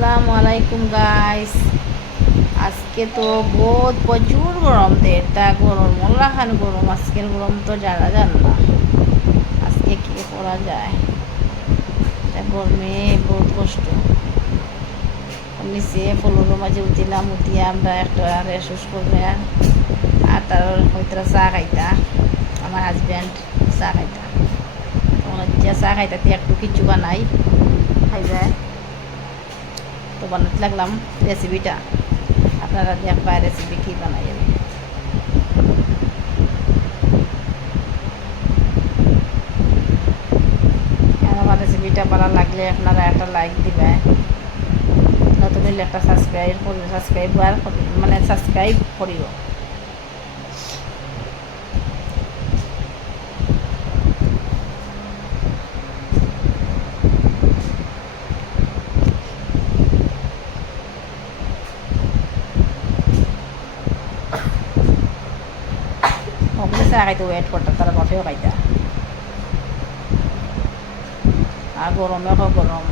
আসসালামু আলাইকুম গাইস। আজকে তো বহুত প্রচুর গরম, দেড়টা গরম মোল্লাখান গরম। আজকের গরম তো যারা জান না আজকে কি করা যায়। গরমে বহুত কষ্ট। নিচে ফলুর মাঝে উঠিলাম, উঠিয়ে আমরা একটা রেসুস করবে আর তার হয়তো চা খাইতা। আমার হাজব্যান্ড চা খাইতা, তখন চা খাইতাতে একটু কিছু বানাই খাই যায়। তো বানাতে লাগলাম রেসিপিটা, আপনারা দেখবা রেসিপি কী বানাই আমি। আমার রেসিপিটা ভালো লাগলে আপনারা একটা লাইক দিবে, নতুন হলে একটা সাবস্ক্রাইব করিও। অবশ্যই চা খাইতে ওয়েট করতাম, তারা কফিও খাইতা। আর গরমে গরম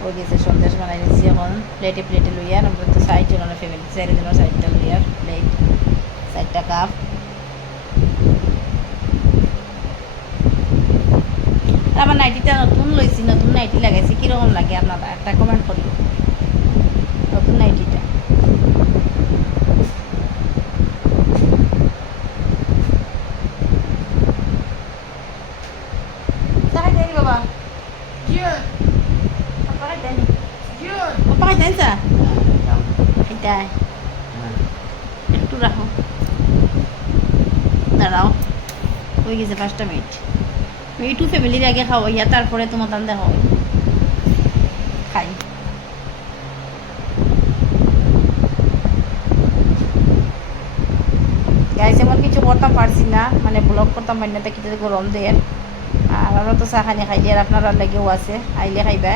হয়ে গেছে। সন্দেশ বানাই নিচ্ছি এখন প্লেটে লইয়ার। আমরা তো 60 জনের ফ্যামিলি, 4 জনের 60টা লইয়ার প্লেট, 4টা কাপ। আমার নাইটিটা নতুন লইছি, নতুন নাইটি লাগাইছি, কীরকম লাগে আপনারা একটা কমেন্ট করি। নতুন নাইটিটা দেখাই দেয়নি বাবা, পাপাই দেয়নি, পাপাই দেন স্যার। এটাই একটু রাখো, দাঁড়াও। হয়ে গেছে 5টা মিনিট। একটু ফ্যামিলির আগে খাওয়াইয়া তারপরে তোমার দান দেখো খাই। গাইস এমন কিছু করতাম পারছি না, মানে ব্লগ করতাম পারি না, কিছু গরম দেয়। আর আমরা তো চা খানি খাই দিয়ে, আপনারা লাগেও আছে, আইলে খাইবা।